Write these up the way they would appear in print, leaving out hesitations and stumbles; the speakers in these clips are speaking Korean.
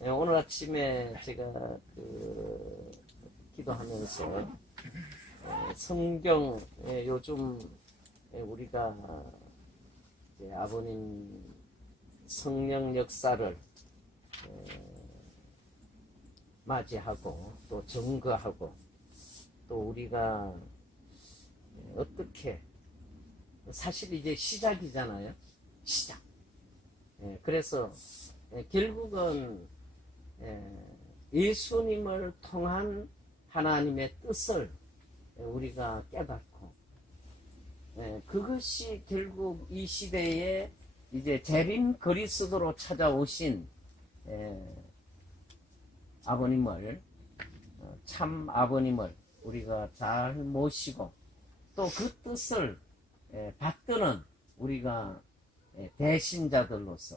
오늘 아침에 제가 기도하면서 성경 요즘 우리가 이제 아버님 성령 역사를 맞이하고 또 증거하고 또 우리가 어떻게 사실 이제 시작이잖아요. 시작. 그래서 결국은 예수님을 통한 하나님의 뜻을 우리가 깨닫고 그것이 결국 이 시대에 이제 재림 그리스도로 찾아오신 아버님을 참 아버님을 우리가 잘 모시고 또 그 뜻을 받드는 우리가 대신자들로서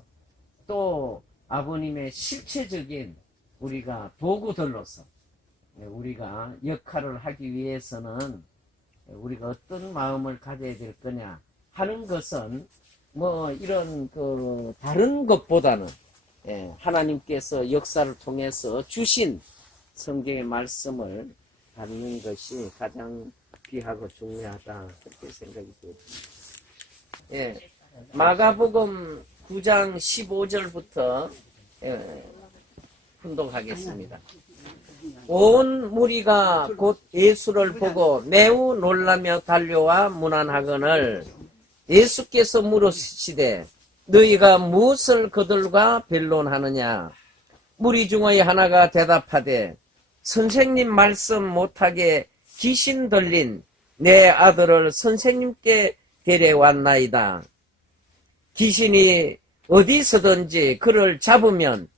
또 아버님의 실체적인 우리가 도구들로서 우리가 역할을 하기 위해서는 우리가 어떤 마음을 가져야 될 거냐 하는 것은 뭐 이런 다른 것보다는 하나님께서 역사를 통해서 주신 성경의 말씀을 받는 것이 가장 귀하고 중요하다 그렇게 생각이 듭니다. 마가복음 9장 15절부터 훈독하겠습니다. 온 무리가 곧 예수를 보고 매우 놀라며 달려와 문안하거늘 예수께서 물으시되 너희가 무엇을 그들과 변론하느냐? 무리 중의 하나가 대답하되 선생님 말씀 못하게 귀신 들린 내 아들을 선생님께 데려왔나이다. 귀신이 어디서든지 그를 잡으면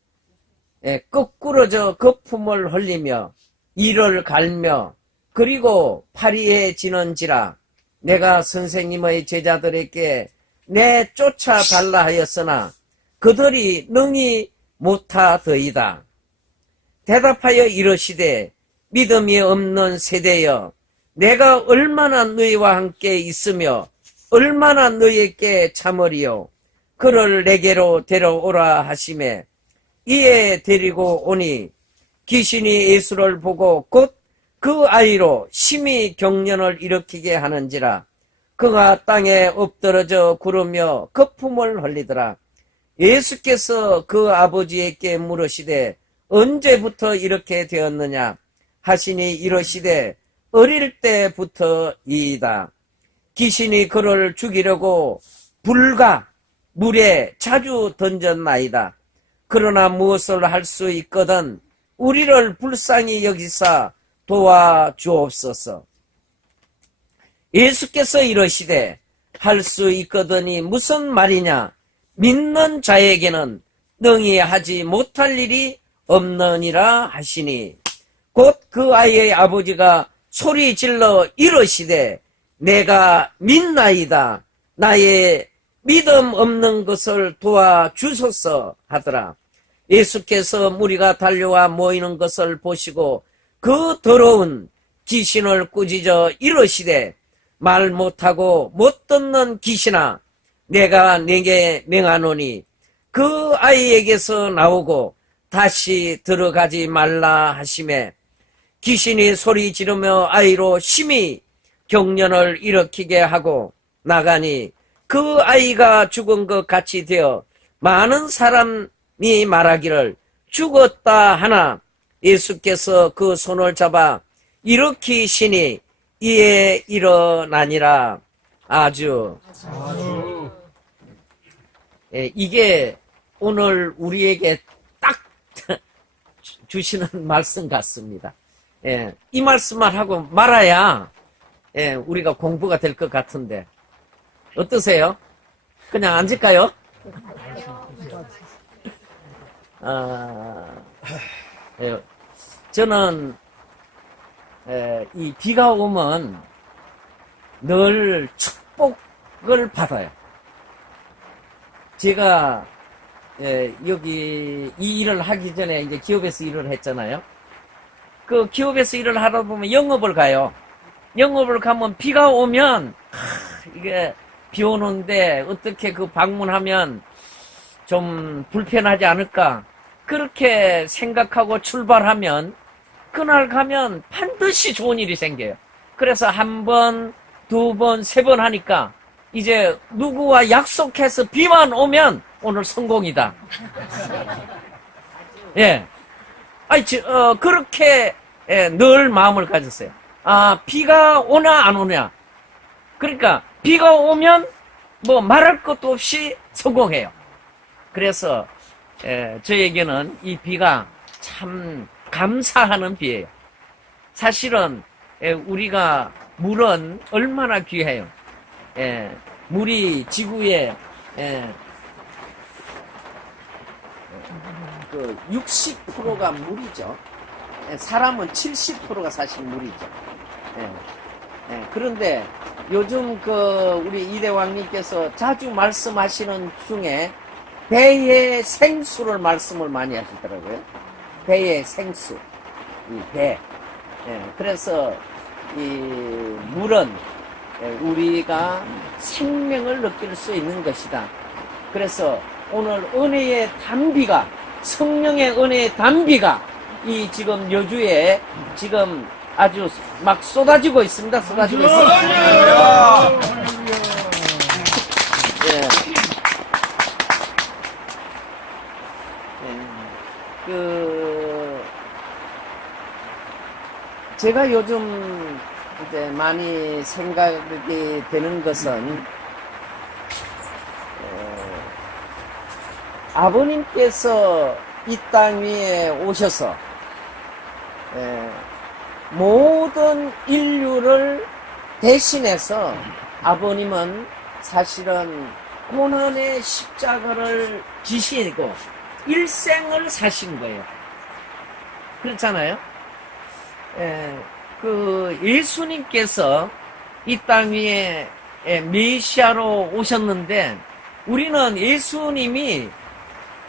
거꾸러져 거품을 흘리며 이를 갈며 그리고 파리해지는지라 내가 선생님의 제자들에게 내쫓아 달라 하였으나 그들이 능히 못하더이다. 대답하여 이르시되 믿음이 없는 세대여 내가 얼마나 너희와 함께 있으며 얼마나 너희에게 참으리요. 그를 내게로 데려오라 하시매 이에 데리고 오니 귀신이 예수를 보고 곧 그 아이로 심히 경련을 일으키게 하는지라 그가 땅에 엎드러져 구르며 거품을 흘리더라. 예수께서 그 아버지에게 물으시되 언제부터 이렇게 되었느냐 하시니 이르시되 어릴 때부터이다. 귀신이 그를 죽이려고 불과 물에 자주 던졌나이다. 그러나 무엇을 할 수 있거든 우리를 불쌍히 여기사 도와주옵소서. 예수께서 이르시되 할 수 있거든이 무슨 말이냐? 믿는 자에게는 능히 하지 못할 일이 없느니라 하시니 곧 그 아이의 아버지가 소리 질러 이르시되 내가 믿나이다. 나의 믿음 없는 것을 도와주소서 하더라. 예수께서 무리가 달려와 모이는 것을 보시고 그 더러운 귀신을 꾸짖어 이르시되 말 못하고 못 듣는 귀신아 내가 네게 명하노니 그 아이에게서 나오고 다시 들어가지 말라 하시매 귀신이 소리 지르며 아이로 심히 경련을 일으키게 하고 나가니 그 아이가 죽은 것 같이 되어 많은 사람이 말하기를 죽었다 하나 예수께서 그 손을 잡아 일으키시니 이에 일어나니라. 아주. 이게 오늘 우리에게 딱 주시는 말씀 같습니다. 이 말씀만 하고 말아야 우리가 공부가 될 것 같은데 어떠세요? 그냥 앉을까요? 저는 이 비가 오면 늘 축복을 받아요. 제가 여기 이 일을 하기 전에 이제 기업에서 일을 했잖아요. 그 기업에서 일을 하다 보면 영업을 가요. 영업을 가면 비가 오면 이게 비 오는데 어떻게 그 방문하면 좀 불편하지 않을까 그렇게 생각하고 출발하면 그날 가면 반드시 좋은 일이 생겨요. 그래서 한 번, 두 번, 세 번 하니까 이제 누구와 약속해서 비만 오면 오늘 성공이다. 예. 아니, 그렇게 늘 마음을 가졌어요. 아, 비가 오나 안 오냐. 그러니까 비가 오면 뭐 말할 것도 없이 성공해요. 그래서 저에게는 이 비가 참 감사하는 비예요. 사실은 우리가 물은 얼마나 귀해요. 물이 지구에 그 60%가 물이죠. 사람은 70%가 사실 물이죠. 그런데 요즘 우리 이대왕님께서 자주 말씀하시는 중에 배의 생수를 말씀을 많이 하시더라고요. 배의 생수, 이 배. 그래서 이 물은 우리가 생명을 느낄 수 있는 것이다. 그래서 오늘 은혜의 단비가, 성령의 은혜의 단비가 이 지금 여주에 지금 아주 막 쏟아지고 있습니다. 쏟아지고 있습니다. 제가 요즘 이제 많이 생각이 되는 것은 아버님께서 이 땅 위에 오셔서 모든 인류를 대신해서 아버님은 사실은 고난의 십자가를 지시고 일생을 사신 거예요. 그렇잖아요. 그 예수님께서 이 땅 위에 메시아로 오셨는데 우리는 예수님이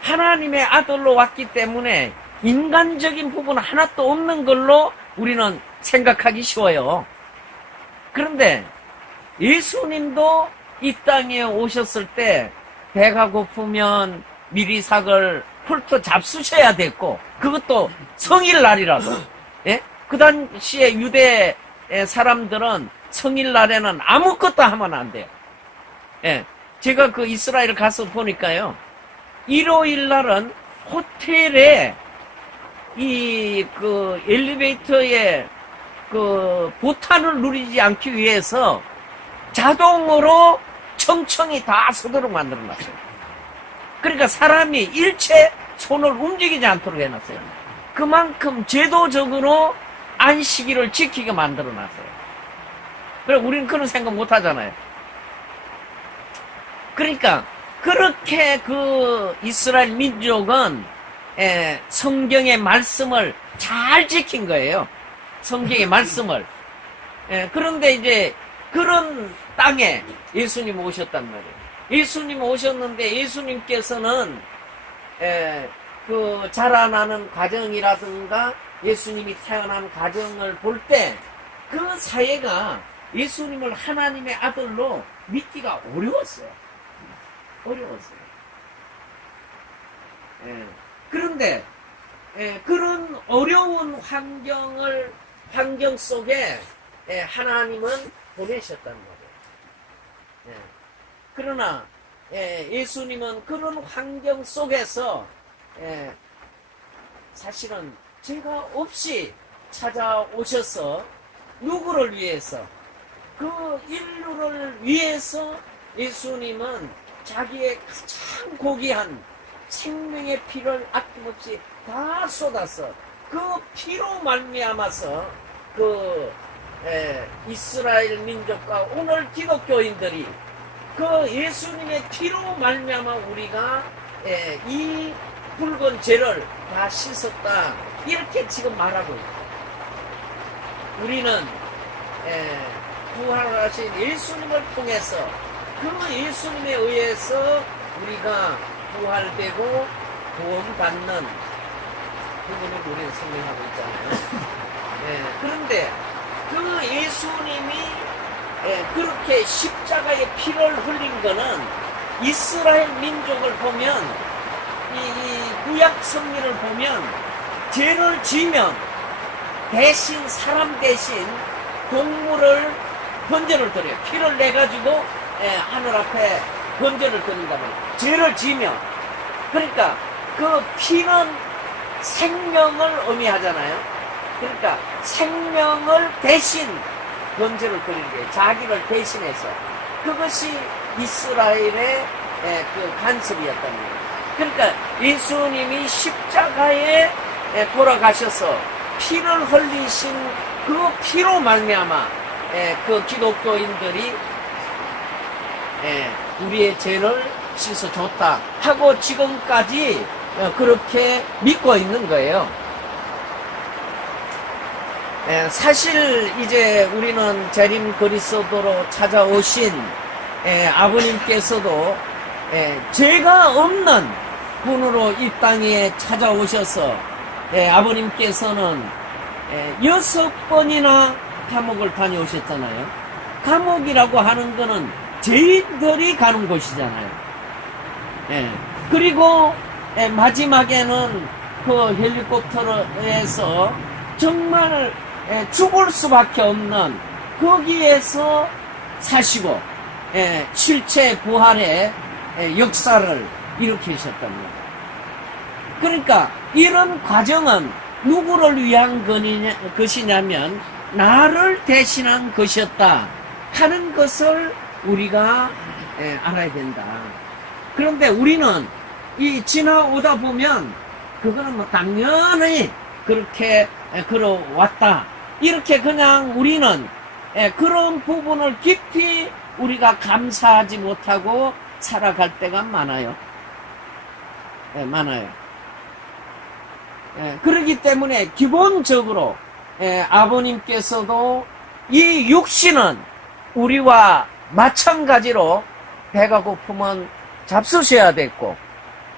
하나님의 아들로 왔기 때문에 인간적인 부분 하나도 없는 걸로 우리는 생각하기 쉬워요. 그런데 예수님도 이 땅에 오셨을 때 배가 고프면 미리삭을 훑어 잡수셔야 됐고 그것도 성일날이라도 예? 그 당시에 유대 사람들은 성일날에는 아무것도 하면 안 돼요. 예. 제가 그 이스라엘 가서 보니까요. 일요일 날은 호텔에 그 엘리베이터에 그 보탄을 누리지 않기 위해서 자동으로 청청이 다 서도록 만들어 놨어요. 그러니까 사람이 일체 손을 움직이지 않도록 해놨어요. 그만큼 제도적으로 안식일을 지키게 만들어 놨어요. 그래, 우리는 그런 생각 못 하잖아요. 그러니까, 그렇게 그 이스라엘 민족은, 성경의 말씀을 잘 지킨 거예요. 성경의 말씀을. 그런데 이제, 그런 땅에 예수님 오셨단 말이에요. 예수님 오셨는데, 예수님께서는, 그 자라나는 과정이라든가, 예수님이 태어난 과정을 볼 때, 그 사회가 예수님을 하나님의 아들로 믿기가 어려웠어요. 어려웠어요. 그런데 그런 어려운 환경 속에 하나님은 보내셨단 말이에요. 그러나 예수님은 그런 환경 속에서 사실은 죄가 없이 찾아오셔서 누구를 위해서? 그 인류를 위해서 예수님은 자기의 가장 고귀한 생명의 피를 아낌없이 다 쏟아서 그 피로 말미암아서 그 이스라엘 민족과 오늘 기독교인들이 그 예수님의 피로 말미암아 우리가 이 붉은 죄를 다 씻었다 이렇게 지금 말하고 있다. 우리는 부활하신 예수님을 통해서 그 예수님에 의해서 우리가 부활되고 구원받는 부분을 우리는 설명하고 있잖아요. 그런데 그 예수님이 그렇게 십자가의 피를 흘린 거는 이스라엘 민족을 보면 구약 성리를 보면 죄를 지면 대신 사람 대신 동물을 번제를 드려요. 피를 내 가지고 하늘 앞에 번제를 드린다면 죄를 지면 그러니까 그 피는 생명을 의미하잖아요. 그러니까 생명을 대신 번제를 드리는 거예요. 자기를 대신해서. 그것이 이스라엘의 그 간섭이었다는 거예요. 그러니까 예수님이 십자가에 돌아가셔서 피를 흘리신 그 피로 말미암아 그 기독교인들이 우리의 죄를 씻어줬다 하고 지금까지 그렇게 믿고 있는 거예요. 사실 이제 우리는 재림 그리스도로 찾아오신 아버님께서도 죄가 없는 분으로 이 땅에 찾아오셔서 아버님께서는 6번이나 감옥을 다녀오셨잖아요. 감옥이라고 하는 거는 죄인들이 가는 곳이잖아요. 그리고 마지막에는 그 헬리콥터에서 정말 죽을 수밖에 없는 거기에서 사시고 실체 부활의 역사를 일으키셨답니다. 그러니까 이런 과정은 누구를 위한 것이냐면 나를 대신한 것이었다 하는 것을 우리가 알아야 된다. 그런데 우리는 이 지나오다 보면 그거는 뭐 당연히 그렇게 걸어왔다 이렇게 그냥 우리는 그런 부분을 깊이 우리가 감사하지 못하고 살아갈 때가 많아요. 많아요. 그렇기 때문에 기본적으로 아버님께서도 이 육신은 우리와 마찬가지로 배가 고프면 잡수셔야 됐고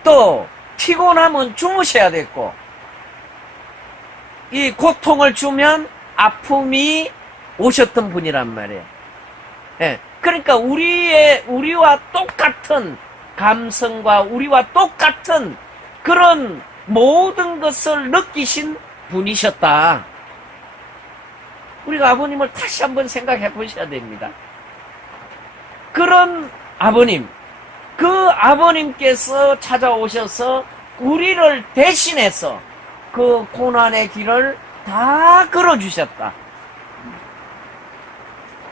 또 피곤하면 주무셔야 됐고 이 고통을 주면 아픔이 오셨던 분이란 말이에요. 그러니까 우리와 똑같은 감성과 우리와 똑같은 그런 모든 것을 느끼신 분이셨다. 우리가 아버님을 다시 한번 생각해 보셔야 됩니다. 그런 아버님, 그 아버님께서 찾아오셔서 우리를 대신해서 그 고난의 길을 다 걸어주셨다.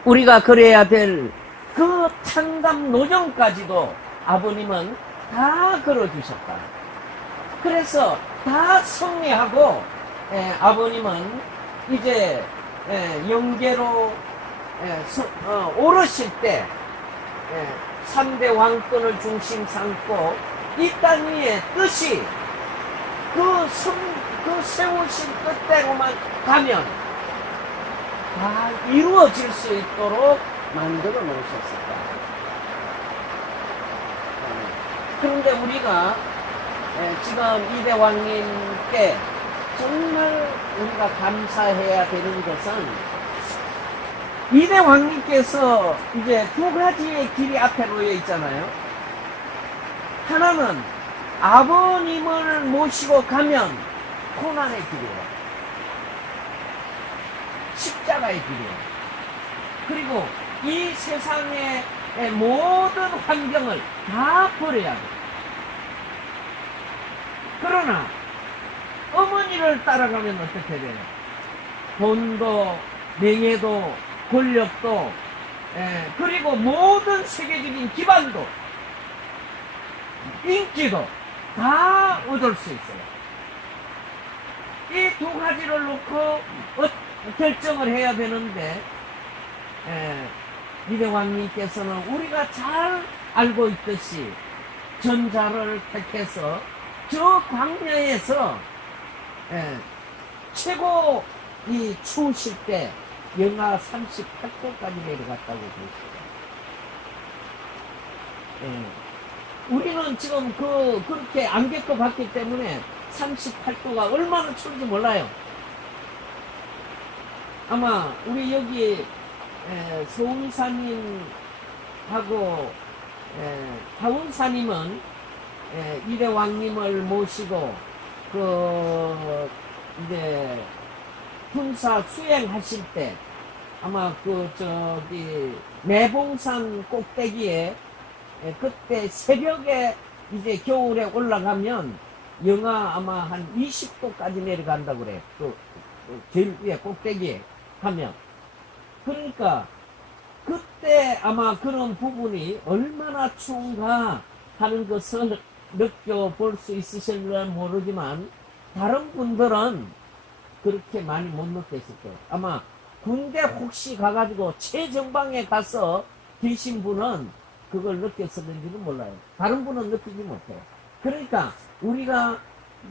우리가 걸어야 될 그 탄감 노정까지도 아버님은 다 걸어주셨다. 그래서 다 승리하고 아버님은 이제 영계로 오르실 때 3대 왕권을 중심 삼고 이 땅 위에 뜻이 그 세우신 뜻대로만 가면 다 이루어질 수 있도록 만들어 놓으셨을까. 그런데 우리가 지금 이대 왕님께 정말 우리가 감사해야 되는 것은 이대 왕님께서 이제 두 가지의 길이 앞에 놓여 있잖아요. 하나는 아버님을 모시고 가면 고난의 길이에요. 십자가의 길이에요. 그리고 이 세상의 모든 환경을 다 버려야 돼요. 그러나 어머니를 따라가면 어떻게 돼요? 돈도 명예도 권력도 그리고 모든 세계적인 기반도 인기도 다 얻을 수 있어요. 이 두 가지를 놓고 결정을 해야 되는데 이대왕님께서는 우리가 잘 알고 있듯이 전자를 택해서 저 광야에서 최고 이 추우실 때 영하 38도까지 내려갔다고 그랬어요. 우리는 지금 그렇게 안 겪어봤기 때문에 38도가 얼마나 추운지 몰라요. 아마 우리 여기 서운사님하고 하운사님은 이대 왕님을 모시고 이제 군사 수행하실 때 아마 매봉산 꼭대기에 그때 새벽에 이제 겨울에 올라가면 영하 아마 한 20도까지 내려간다고 그래. 제일 위에 꼭대기에 가면. 그러니까 그때 아마 그런 부분이 얼마나 추운가 하는 것을 느껴볼 수 있으실지 모르지만 다른 분들은 그렇게 많이 못 느꼈을 거예요. 아마 군대 혹시 가가지고 최전방에 가서 계신 분은 그걸 느꼈었는지는 몰라요. 다른 분은 느끼지 못해요. 그러니까 우리가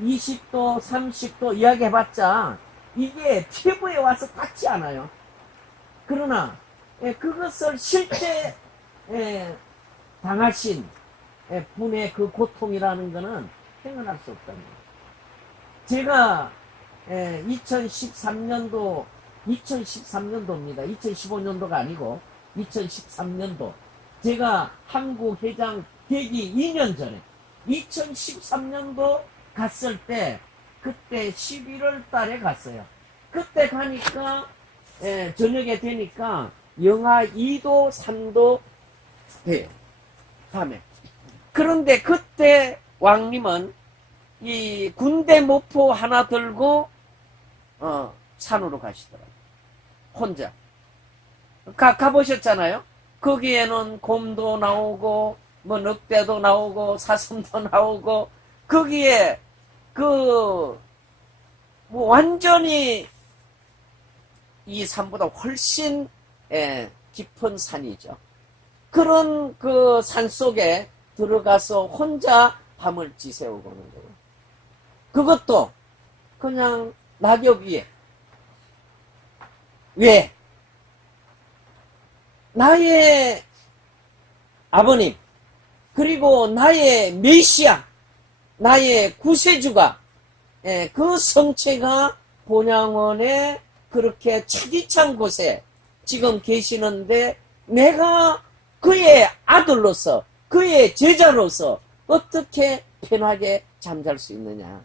20도, 30도 이야기해봤자 이게 피부에 와서 닿지 않아요. 그러나 그것을 실제 당하신 분의 그 고통이라는 것은 생각할 수 없답니다. 제가 2013년도입니다. 2015년도가 아니고 2013년도 제가 한국 회장 되기 2년 전에 2013년도 갔을 때 그때 11월 달에 갔어요. 그때 가니까 저녁에 되니까 영하 2도 3도 밤에. 그런데 그때 왕님은 이 군대 모포 하나 들고 산으로 가시더라고요. 혼자. 가보셨잖아요. 거기에는 곰도 나오고 뭐 늑대도 나오고 사슴도 나오고 거기에 뭐 완전히 이 산보다 훨씬 깊은 산이죠. 그런 그 산 속에 들어가서 혼자 밤을 지새우고 오는 거예요. 그것도 그냥 낙엽 위에. 왜? 나의 아버님, 그리고 나의 메시아, 나의 구세주가, 그 성체가 본향원에 그렇게 차디찬 곳에 지금 계시는데 내가 그의 아들로서, 그의 제자로서 어떻게 편하게 잠잘 수 있느냐.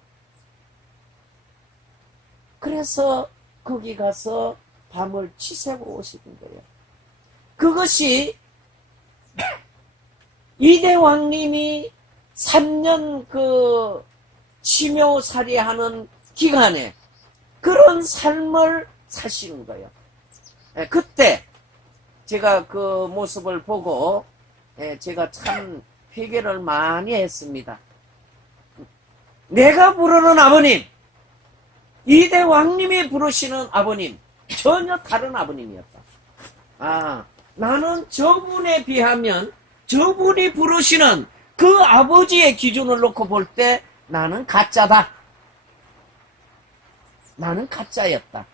그래서 거기 가서 밤을 치새고 오시는 거예요. 그것이 이대 왕님이 3년 그 치묘살이 하는 기간에 그런 삶을 사시는 거예요. 그때 제가 그 모습을 보고 제가 참 회개를 많이 했습니다. 내가 부르는 아버님, 이대 왕님이 부르시는 아버님, 전혀 다른 아버님이었다. 나는 저분에 비하면 저분이 부르시는 그 아버지의 기준을 놓고 볼 때 나는 가짜다. 나는 가짜였다.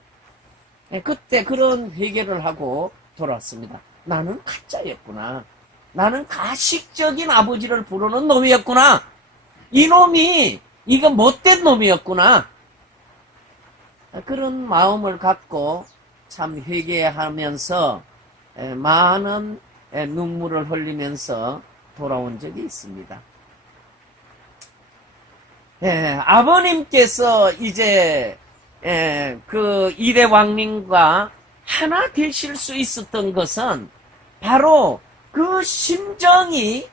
그때 그런 회개를 하고 돌아왔습니다. 나는 가짜였구나. 나는 가식적인 아버지를 부르는 놈이었구나. 이놈이 이거 못된 놈이었구나. 그런 마음을 갖고 참 회개하면서 많은 눈물을 흘리면서 돌아온 적이 있습니다. 아버님께서 이제 그 이대 왕님과 하나 되실 수 있었던 것은 바로 그 심정이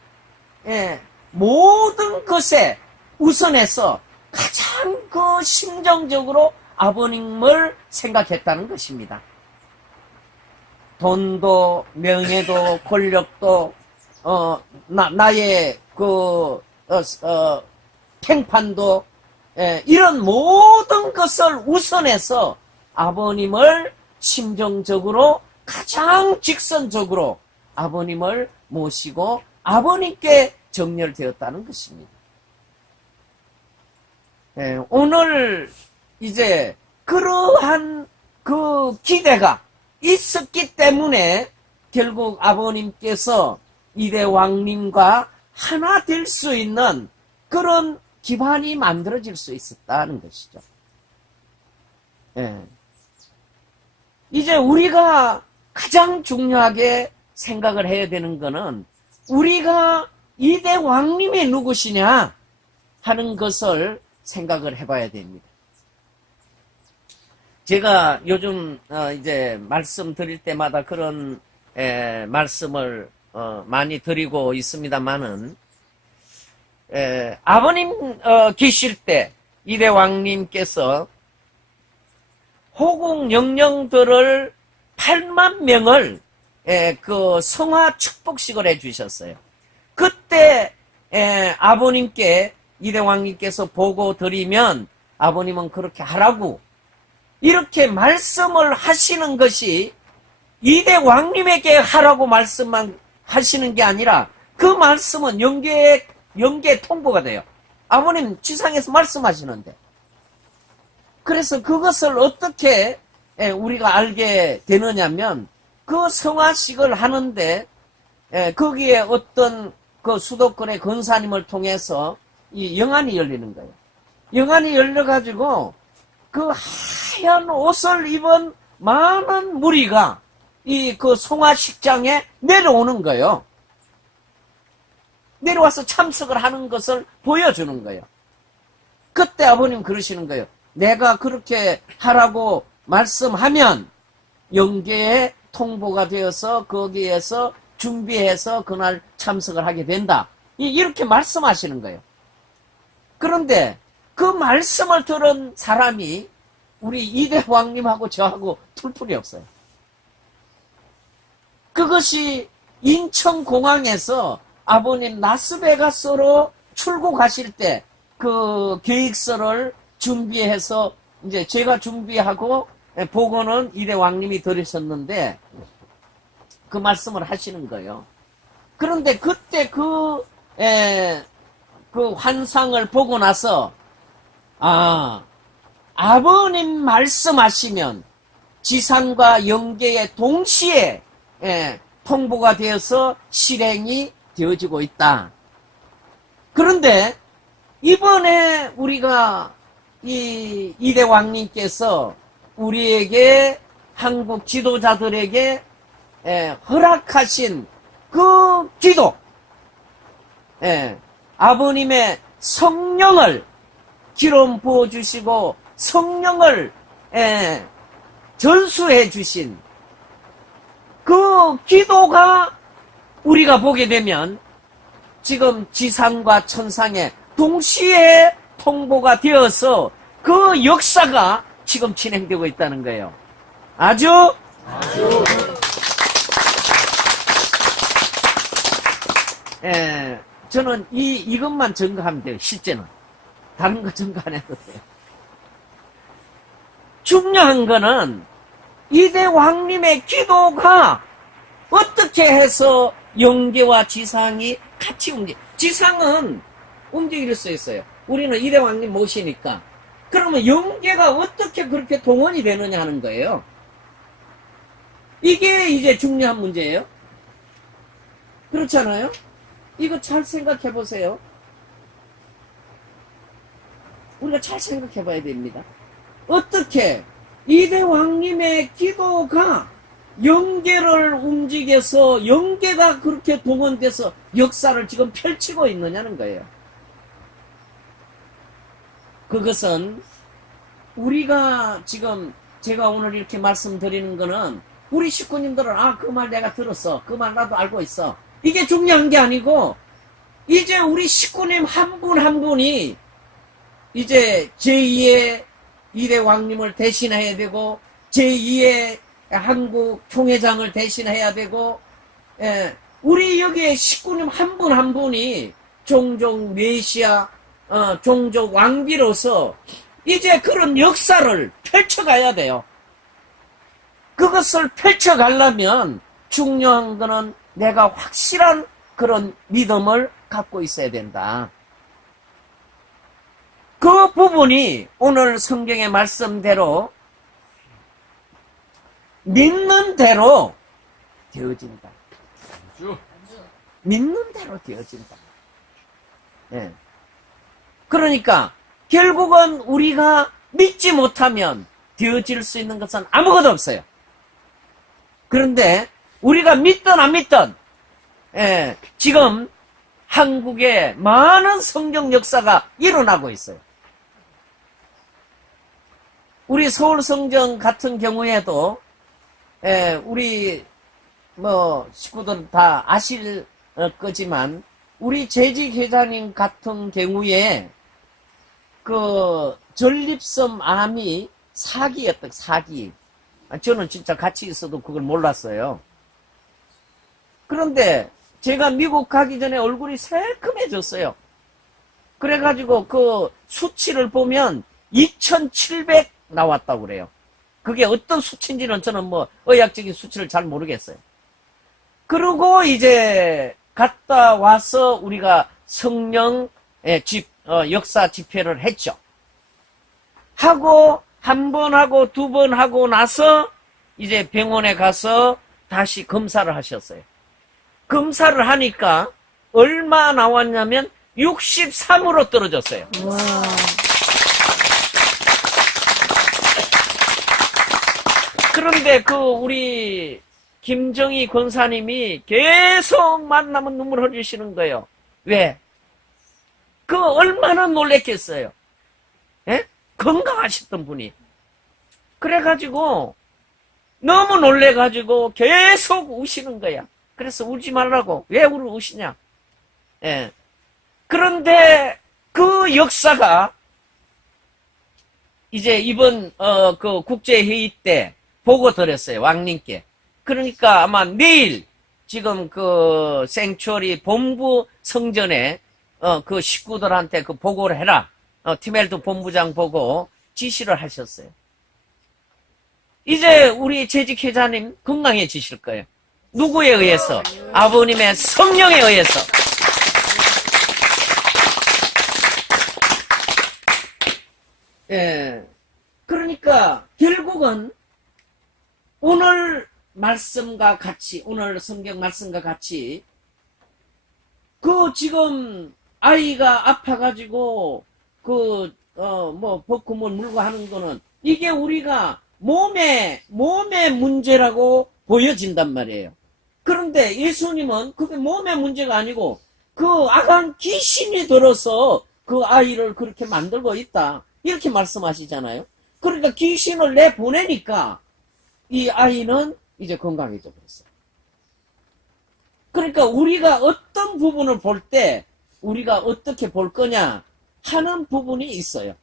모든 것에 우선해서 가장 그 심정적으로 아버님을 생각했다는 것입니다. 돈도 명예도 권력도 나의 팽판도 이런 모든 것을 우선해서 아버님을 심정적으로 가장 직선적으로 아버님을 모시고 아버님께 정렬되었다는 것입니다. 오늘 이제 그러한 그 기대가 있었기 때문에 결국 아버님께서 이대 왕님과 하나 될 수 있는 그런 기반이 만들어질 수 있었다는 것이죠. 이제 우리가 가장 중요하게 생각을 해야 되는 것은 우리가 이대 왕님이 누구시냐? 하는 것을 생각을 해봐야 됩니다. 제가 요즘 이제 말씀드릴 때마다 그런 말씀을 많이 드리고 있습니다만은, 아버님 계실 때 이대왕님께서 호국 영령들을 8만 명을 그 성화 축복식을 해주셨어요. 그때 아버님께 이대왕님께서 보고 드리면 아버님은 그렇게 하라고 이렇게 말씀을 하시는 것이 이대왕님에게 하라고 말씀만 하시는 게 아니라 그 말씀은 영계에 통보가 돼요. 아버님 지상에서 말씀하시는데. 그래서 그것을 어떻게 우리가 알게 되느냐면 그 성화식을 하는데 거기에 어떤 그 수도권의 권사님을 통해서 이 영안이 열리는 거예요. 영안이 열려가지고 그 하얀 옷을 입은 많은 무리가 이 그 성화식장에 내려오는 거예요. 내려와서 참석을 하는 것을 보여주는 거예요. 그때 아버님 그러시는 거예요. 내가 그렇게 하라고 말씀하면 영계에 통보가 되어서 거기에서 준비해서 그날 참석을 하게 된다. 이렇게 말씀하시는 거예요. 그런데 그 말씀을 들은 사람이 우리 이대왕님하고 저하고 툴툴이 없어요. 그것이 인천공항에서 아버님 라스베가스로 출국하실 때 그 계획서를 준비해서 이제 제가 준비하고 보고는 이대왕님이 들으셨는데 그 말씀을 하시는 거예요. 그런데 그때 그 환상을 보고 나서 아버님 말씀하시면 지상과 영계에 동시에 통보가 되어서 실행이 되어지고 있다. 그런데 이번에 우리가 이 이대왕님께서 우리에게 한국 지도자들에게 허락하신 그 기도, 아버님의 성령을 기름 부어주시고 성령을 전수해 주신 그 기도가 우리가 보게 되면 지금 지상과 천상에 동시에 통보가 되어서 그 역사가 지금 진행되고 있다는 거예요. 아주 저는 이것만 증거하면 돼요. 실제는 다른 거 증거 안 해도 돼요. 중요한 거는 이대왕님의 기도가 어떻게 해서 영계와 지상이 같이 지상은 움직일 수 있어요. 우리는 이대왕님 모시니까. 그러면 영계가 어떻게 그렇게 동원이 되느냐 하는 거예요. 이게 이제 중요한 문제예요. 그렇잖아요? 이거 잘 생각해 보세요. 우리가 잘 생각해 봐야 됩니다. 어떻게 이대왕님의 기도가 영계를 움직여서 영계가 그렇게 동원돼서 역사를 지금 펼치고 있느냐는 거예요. 그것은 우리가 지금 제가 오늘 이렇게 말씀드리는 거는 우리 식구님들은 그 말 내가 들었어. 그 말 나도 알고 있어. 이게 중요한 게 아니고 이제 우리 식구님 한 분 한 분이 이제 제2의 이대왕님을 대신해야 되고 제2의 한국 총회장을 대신해야 되고 우리 여기에 식구님 한 분 한 분이 종종 메시아 종족 왕비로서 이제 그런 역사를 펼쳐가야 돼요. 그것을 펼쳐가려면 중요한 거는 내가 확실한 그런 믿음을 갖고 있어야 된다. 그 부분이 오늘 성경의 말씀대로 믿는 대로 되어진다. 믿는 대로 되어진다. 그러니까 결국은 우리가 믿지 못하면 되어질 수 있는 것은 아무것도 없어요. 그런데 우리가 믿든 안 믿든 지금 한국에 많은 성경 역사가 일어나고 있어요. 우리 서울성경 같은 경우에도 우리 식구들 다 아실 거지만 우리 재직회장님 같은 경우에 그 전립선 암이 사기였다. 사기. 저는 진짜 같이 있어도 그걸 몰랐어요. 그런데 제가 미국 가기 전에 얼굴이 새콤해졌어요. 그래가지고 그 수치를 보면 2700 나왔다고 그래요. 그게 어떤 수치인지는 저는 의학적인 수치를 잘 모르겠어요. 그리고 이제 갔다 와서 우리가 성령 역사 집회를 했죠. 하고 한 번 하고 두 번 하고 나서 이제 병원에 가서 다시 검사를 하셨어요. 검사를 하니까 얼마 나왔냐면 63으로 떨어졌어요. 와. 그런데 우리 김정희 권사님이 계속 만나면 눈물 흘리시는 거예요. 왜? 얼마나 놀랬겠어요. 예? 건강하셨던 분이. 그래가지고 너무 놀래가지고 계속 우시는 거야. 그래서 울지 말라고. 왜 우시냐? 예. 그런데 그 역사가 이제 이번 그 국제회의 때 보고 드렸어요. 왕님께. 그러니까 아마 내일 지금 그 생추어리 본부 성전에 그 식구들한테 그 보고를 해라. 티멜도 본부장 보고 지시를 하셨어요. 이제 우리 재직회장님 건강해지실 거예요. 누구에 의해서? 아버님의 성령에 의해서. 예. 그러니까 결국은 오늘 말씀과 같이, 오늘 성경 말씀과 같이 지금 아이가 아파가지고 벚금을 물고 하는 거는 이게 우리가 몸의 문제라고 보여진단 말이에요. 그런데 예수님은 그게 몸의 문제가 아니고 그 악한 귀신이 들어서 그 아이를 그렇게 만들고 있다. 이렇게 말씀하시잖아요. 그러니까 귀신을 내보내니까 이 아이는 이제 건강해져 버렸어요. 그러니까 우리가 어떤 부분을 볼 때 우리가 어떻게 볼 거냐 하는 부분이 있어요.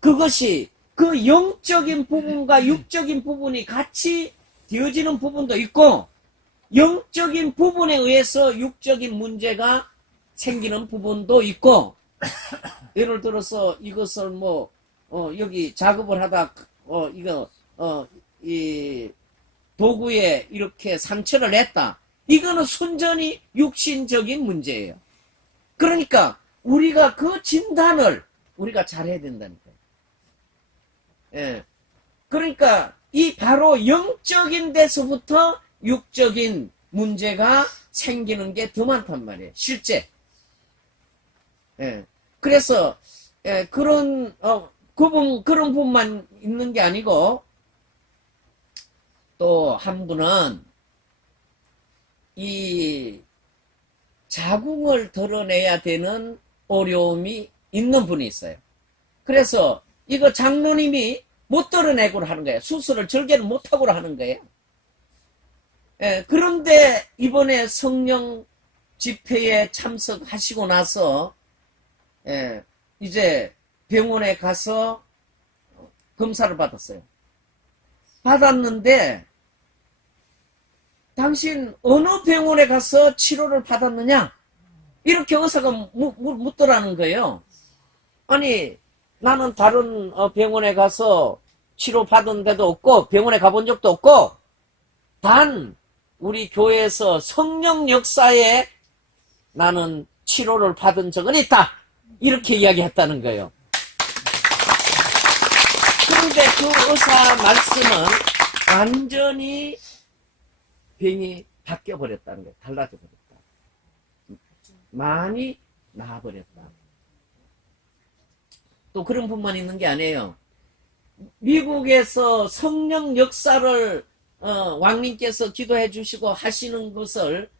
그것이 그 영적인 부분과 육적인 부분이 같이 되어지는 부분도 있고 영적인 부분에 의해서 육적인 문제가 생기는 부분도 있고 예를 들어서 이것을 여기 작업을 하다 이 도구에 이렇게 상처를 냈다. 이거는 순전히 육신적인 문제예요. 그러니까 우리가 그 진단을 우리가 잘해야 된다는 거예요. 예. 그러니까 바로 영적인 데서부터 육적인 문제가 생기는 게 더 많단 말이에요. 실제. 예. 그래서 그런 그런 부분만 있는 게 아니고 또 한 분은 이 자궁을 드러내야 되는 어려움이 있는 분이 있어요. 그래서 이거 장로님이 못 드러내고 하는 거예요. 수술을 절개를 못하고 하는 거예요. 그런데 이번에 성령 집회에 참석하시고 나서 이제 병원에 가서 검사를 받았어요. 받았는데 당신 어느 병원에 가서 치료를 받았느냐? 이렇게 의사가 묻더라는 거예요. 아니 나는 다른 병원에 가서 치료받은 데도 없고 병원에 가본 적도 없고 단 우리 교회에서 성령 역사에 나는 치료를 받은 적은 있다. 이렇게 이야기했다는 거예요. 그런데 그 의사 말씀은 완전히 병이 바뀌어버렸다는 거예요. 달라져버렸다. 많이 나아버렸다. 또 그런 분만 있는 게 아니에요. 미국에서 성령 역사를 왕님께서 기도해 주시고 하시는 것을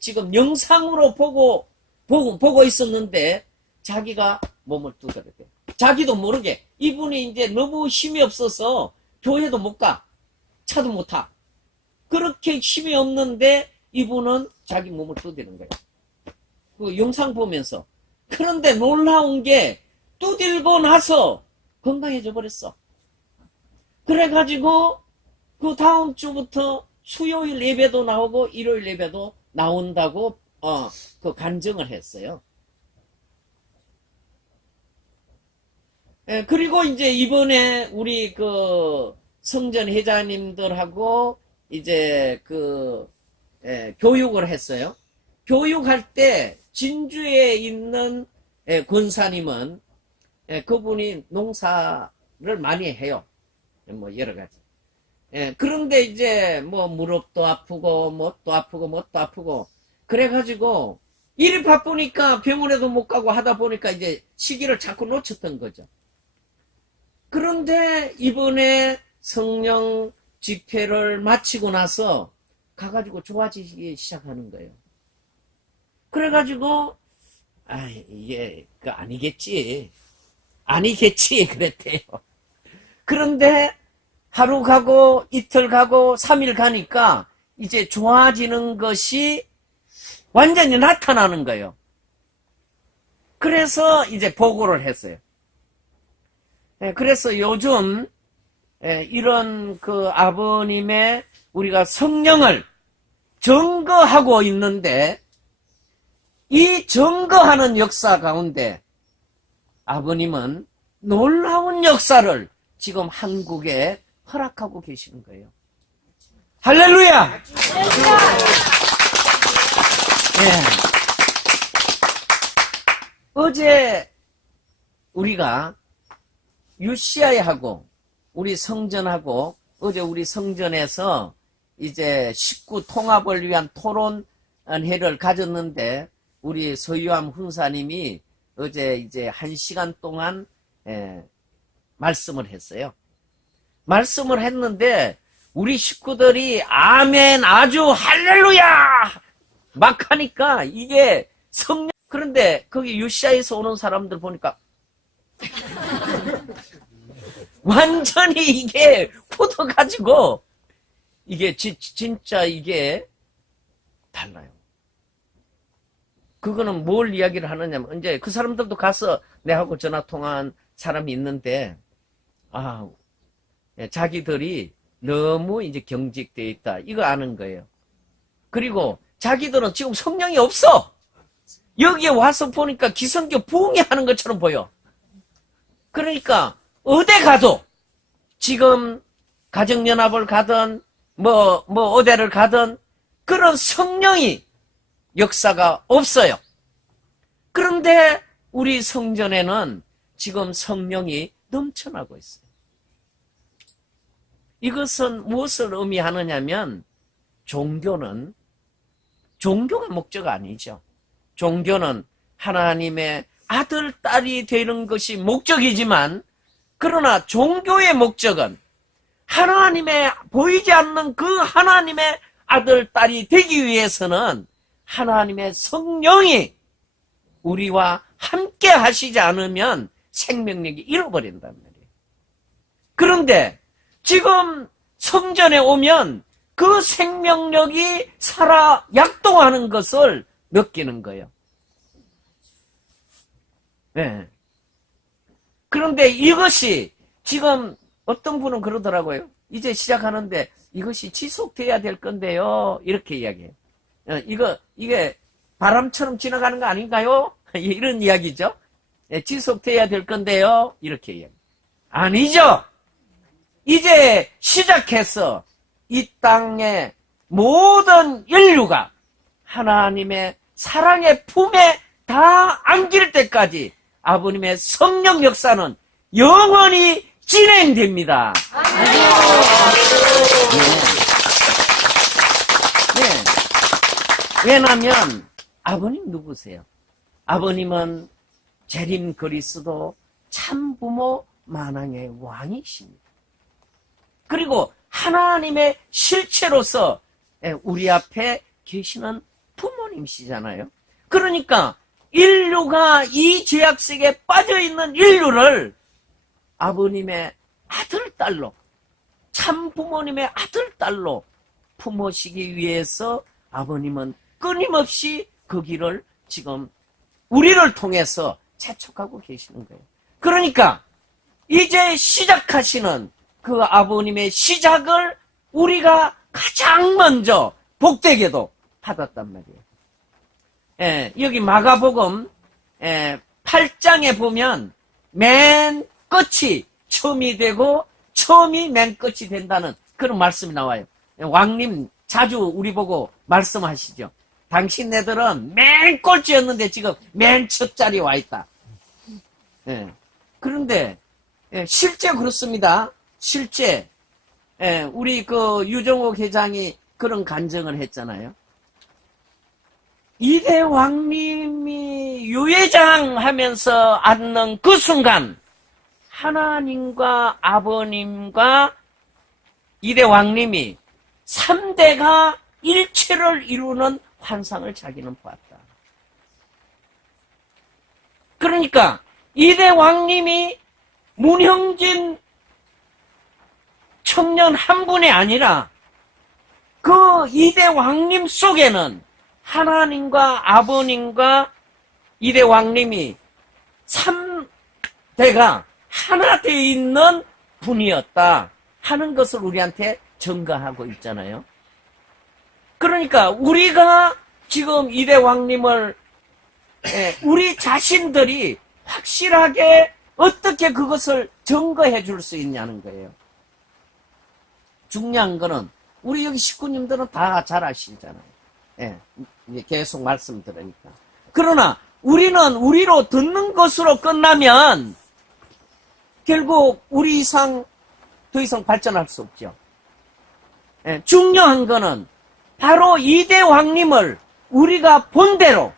지금 영상으로 보고 있었는데 자기가 몸을 두드렸대. 자기도 모르게 이분이 이제 너무 힘이 없어서 교회도 못 가. 차도 못 타. 그렇게 힘이 없는데 이분은 자기 몸을 두드리는 거예요. 그 영상 보면서. 그런데 놀라운 게 두들고 나서 건강해져 버렸어. 그래가지고 그 다음 주부터 수요일 예배도 나오고 일요일 예배도 나온다고 그 간증을 했어요. 그리고 이제 이번에 우리 그 성전 회장님들하고 이제 교육을 했어요. 교육할 때 진주에 있는 권사님은 그분이 농사를 많이 해요. 뭐 여러 가지. 그런데 이제 뭐 무릎도 아프고 뭣도 아프고 그래가지고 일이 바쁘니까 병원에도 못 가고 하다 보니까 이제 시기를 자꾸 놓쳤던 거죠. 그런데 이번에 성령 집회를 마치고 나서 가가지고 좋아지기 시작하는 거예요. 그래가지고 이게 아니겠지 그랬대요. 그런데 하루 가고 이틀 가고 3일 가니까 이제 좋아지는 것이 완전히 나타나는 거예요. 그래서 이제 보고를 했어요. 그래서 요즘 이런 그 아버님의 우리가 성령을 증거하고 있는데 이 증거하는 역사 가운데 아버님은 놀라운 역사를 지금 한국에 허락하고 계시는 거예요. 할렐루야! 어제 우리가 UCI하고 우리 성전하고 어제 우리 성전에서 이제 식구 통합을 위한 토론회를 가졌는데 우리 서유암 훈사님이 어제 이제 1시간 동안 말씀을 했어요. 말씀을 했는데 우리 식구들이 아멘 아주 할렐루야 막 하니까 이게 성령. 그런데 거기 UCI에서 오는 사람들 보니까 완전히 이게 묻어가지고 이게 진짜 이게 달라요. 그거는 뭘 이야기를 하느냐면 이제 그 사람들도 가서 내하고 전화 통화한 사람이 있는데 자기들이 너무 이제 경직되어 있다 이거 아는 거예요. 그리고 자기들은 지금 성령이 없어. 여기에 와서 보니까 기성교 부흥회 하는 것처럼 보여. 그러니까 어디 가도 지금 가정연합을 가든 뭐 어디를 가든 그런 성령이 역사가 없어요. 그런데 우리 성전에는 지금 성령이 넘쳐나고 있어요. 이것은 무엇을 의미하느냐면 종교가 목적 아니죠. 종교는 하나님의 아들, 딸이 되는 것이 목적이지만 그러나 종교의 목적은 하나님의 보이지 않는 그 하나님의 아들, 딸이 되기 위해서는 하나님의 성령이 우리와 함께 하시지 않으면 생명력이 잃어버린단 말이에요. 그런데 지금 성전에 오면 그 생명력이 살아 약동하는 것을 느끼는 거예요. 네. 그런데 이것이 지금 어떤 분은 그러더라고요. 이제 시작하는데 이것이 지속돼야 될 건데요. 이렇게 이야기해요. 이게 바람처럼 지나가는 거 아닌가요? 이런 이야기죠. 지속돼야 될 건데요. 이렇게 이야기. 아니죠. 이제 시작해서 이 땅의 모든 인류가 하나님의 사랑의 품에 다 안길 때까지 아버님의 성령 역사는 영원히 진행됩니다. 네. 왜냐하면 아버님 누구세요? 아버님은 재림 그리스도 참부모 만왕의 왕이십니다. 그리고 하나님의 실체로서 우리 앞에 계시는 부모님이시잖아요. 그러니까 인류가 이 죄악색에 빠져있는 인류를 아버님의 아들, 딸로, 참 부모님의 아들, 딸로 품으시기 위해서 아버님은 끊임없이 그 길을 지금 우리를 통해서 재촉하고 계시는 거예요. 그러니까 이제 시작하시는 그 아버님의 시작을 우리가 가장 먼저 복되게도 받았단 말이에요. 여기 마가복음 8장에 보면 맨 끝이 처음이 되고 처음이 맨 끝이 된다는 그런 말씀이 나와요. 왕님 자주 우리 보고 말씀하시죠. 당신네들은 맨 꼴찌였는데 지금 맨 첫 자리에 와 있다. 그런데 실제 그렇습니다. 실제 우리 그 유정옥 회장이 그런 간증을 했잖아요. 이대 왕님이 유회장 하면서 앉는 그 순간 하나님과 아버님과 이대 왕님이 3대가 일체를 이루는 환상을 자기는 보았다. 그러니까 이대 왕님이 문형진 청년 한 분이 아니라 그 이대 왕님 속에는 하나님과 아버님과 이대 왕님이 3대가 하나 되어 있는 분이었다 하는 것을 우리한테 증거하고 있잖아요. 그러니까 우리가 지금 이대 왕님을 우리 자신들이 확실하게 어떻게 그것을 증거해 줄 수 있냐는 거예요. 중요한 거는 우리 여기 식구님들은 다 잘 아시잖아요. 이제 계속 말씀 들으니까. 그러나 우리는 우리로 듣는 것으로 끝나면 결국 우리 이상 더 이상 발전할 수 없죠. 중요한 거는 바로 이대 왕님을 우리가 본대로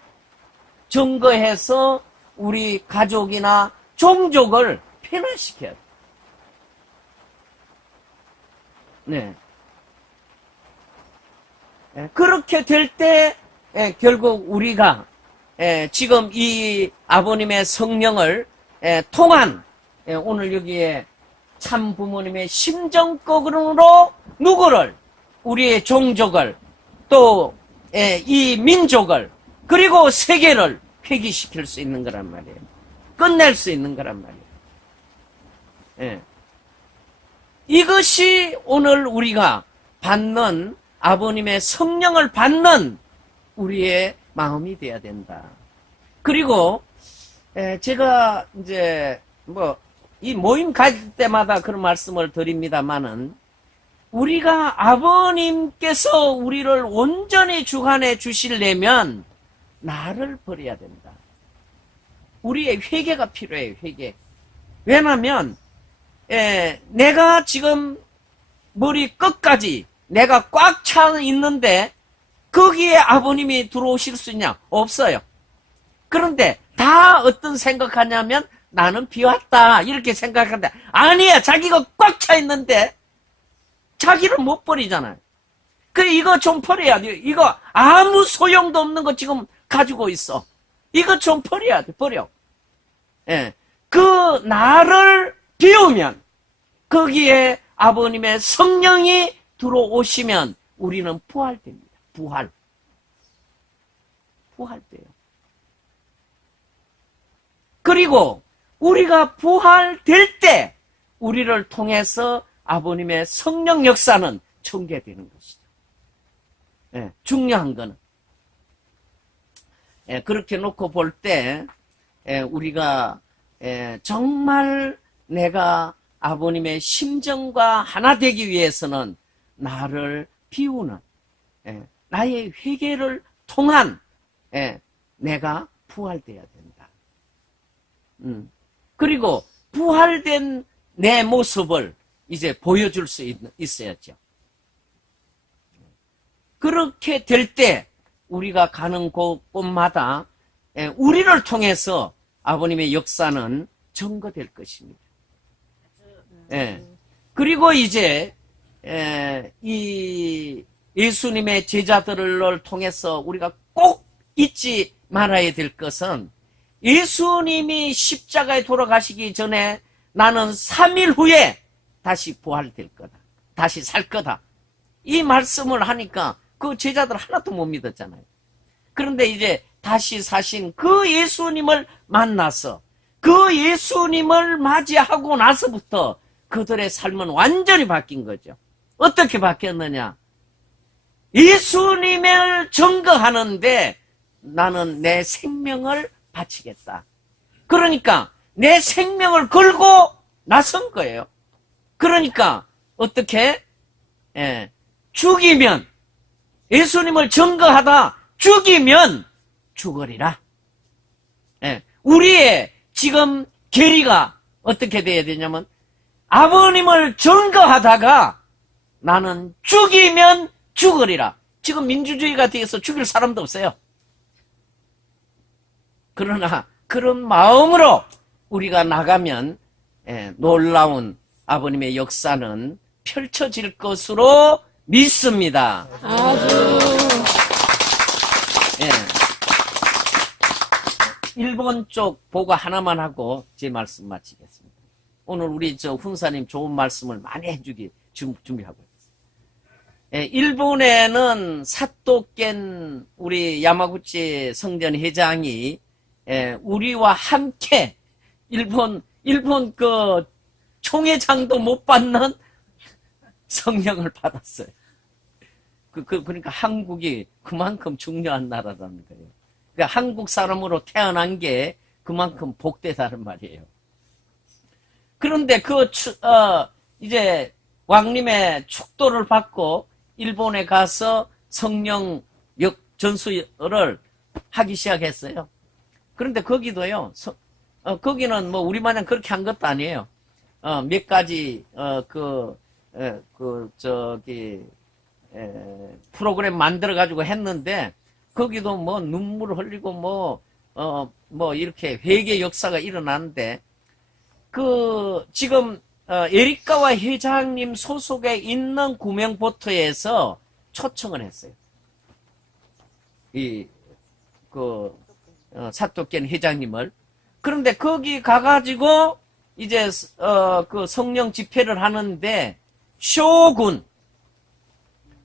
증거해서 우리 가족이나 종족을 변화시켜야 돼요. 네. 그렇게 될 때 결국 우리가 지금 이 아버님의 성령을 통한 오늘 여기에 참 부모님의 심정권으로 누구를 우리의 종족을 또 이 민족을 그리고 세계를 회귀시킬 수 있는 거란 말이에요. 끝낼 수 있는 거란 말이에요. 이것이 오늘 우리가 받는 아버님의 성령을 받는 우리의 마음이 되어야 된다. 그리고 제가 이제 이 모임 가질 때마다 그런 말씀을 드립니다마는 우리가 아버님께서 우리를 온전히 주관해 주시려면 나를 버려야 된다. 우리의 회개가 필요해요. 회개. 왜냐하면 내가 지금 머리 끝까지 내가 꽉 차 있는데 거기에 아버님이 들어오실 수 있냐? 없어요. 그런데 다 어떤 생각하냐면 나는 비왔다 이렇게 생각하는데 아니야. 자기가 꽉 차 있는데 자기를 못 버리잖아요. 그래 이거 좀 버려야 돼요. 이거 아무 소용도 없는 거 지금 가지고 있어. 이거 좀 버려야 돼. 버려. 그 나를 비우면 거기에 아버님의 성령이 들어오시면 우리는 부활됩니다. 부활돼요. 그리고 우리가 부활될 때 우리를 통해서 아버님의 성령 역사는 전개되는 것이죠. 중요한 거는 그렇게 놓고 볼 때 우리가 정말 내가 아버님의 심정과 하나 되기 위해서는 나를 비우는 나의 회개를 통한 내가 부활돼야 된다. 그리고 부활된 내 모습을 이제 보여줄 수 있어야죠. 그렇게 될 때 우리가 가는 곳마다 우리를 통해서 아버님의 역사는 증거될 것입니다. 그리고 이제 이 예수님의 제자들을 통해서 우리가 꼭 잊지 말아야 될 것은 예수님이 십자가에 돌아가시기 전에 나는 3일 후에 다시 부활될 거다. 다시 살 거다. 이 말씀을 하니까 그 제자들 하나도 못 믿었잖아요. 그런데 이제 다시 사신 그 예수님을 만나서 그 예수님을 맞이하고 나서부터 그들의 삶은 완전히 바뀐 거죠. 어떻게 바뀌었느냐? 예수님을 증거하는데 나는 내 생명을 바치겠다. 그러니까 내 생명을 걸고 나선 거예요. 그러니까 어떻게? 죽이면, 예수님을 증거하다 죽이면 죽으리라. 우리의 지금 계리가 어떻게 돼야 되냐면 아버님을 증거하다가 나는 죽이면 죽으리라. 지금 민주주의가 되어서 죽일 사람도 없어요. 그러나 그런 마음으로 우리가 나가면 놀라운 아버님의 역사는 펼쳐질 것으로 믿습니다. 아주. 일본 쪽 보고 하나만 하고 제 말씀 마치겠습니다. 오늘 우리 훈사님 좋은 말씀을 많이 해주기 준비하고 있습니다. 일본에는 사토켄 우리 야마구치 성전 회장이 우리와 함께 일본 그 총회장도 못 받는 성령을 받았어요. 그러니까 한국이 그만큼 중요한 나라라는 거예요. 그러니까 한국 사람으로 태어난 게 그만큼 복되다는 말이에요. 그런데 이제 왕님의 축도를 받고 일본에 가서 성령 전수를 하기 시작했어요. 그런데 거기도요, 거기는 뭐 우리 마냥 그렇게 한 것도 아니에요. 몇 가지, 프로그램 만들어가지고 했는데, 거기도 뭐 눈물 흘리고 이렇게 회개 역사가 일어나는데, 지금, 에리카와 회장님 소속에 있는 구명보트에서 초청을 했어요. 사토켄 회장님을. 그런데 거기 가가지고, 이제, 그 성령 집회를 하는데, 쇼군,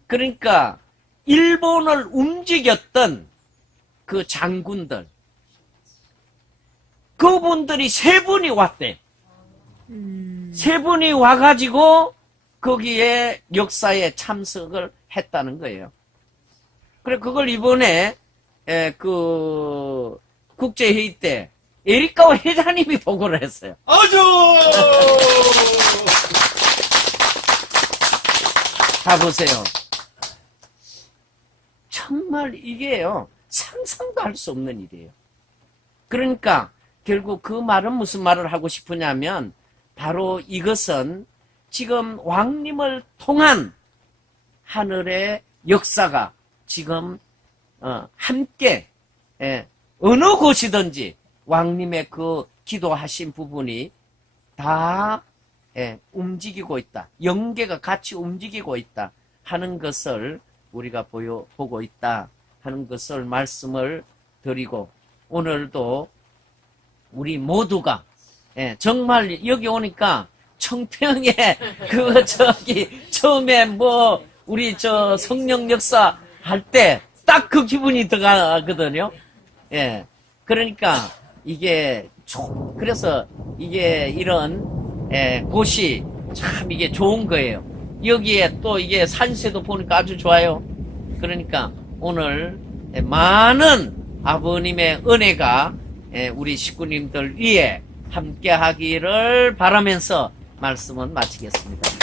그러니까, 일본을 움직였던 그 장군들, 그분들이 3분이 왔대. 3분이 와가지고 거기에 역사에 참석을 했다는 거예요. 그래, 그걸 이번에, 국제회의 때, 에리카와 회장님이 보고를 했어요. 아주! 자, 보세요. 정말 이게요, 상상도 할 수 없는 일이에요. 그러니까, 결국 그 말은 무슨 말을 하고 싶으냐면, 바로 이것은 지금 왕님을 통한 하늘의 역사가 지금, 함께, 어느 곳이든지 왕님의 그 기도하신 부분이 다, 움직이고 있다. 영계가 같이 움직이고 있다. 하는 것을 우리가 보고 있다 하는 것을 말씀을 드리고, 오늘도 우리 모두가 정말 여기 오니까 청평에 처음에 우리 성령 역사 할 때 딱 그 기분이 들어가거든요. 그러니까 그래서 이게 이런 곳이 참 이게 좋은 거예요. 여기에 또 이게 산세도 보니까 아주 좋아요. 그러니까 오늘 많은 아버님의 은혜가 우리 식구님들 위에 함께 하기를 바라면서 말씀은 마치겠습니다.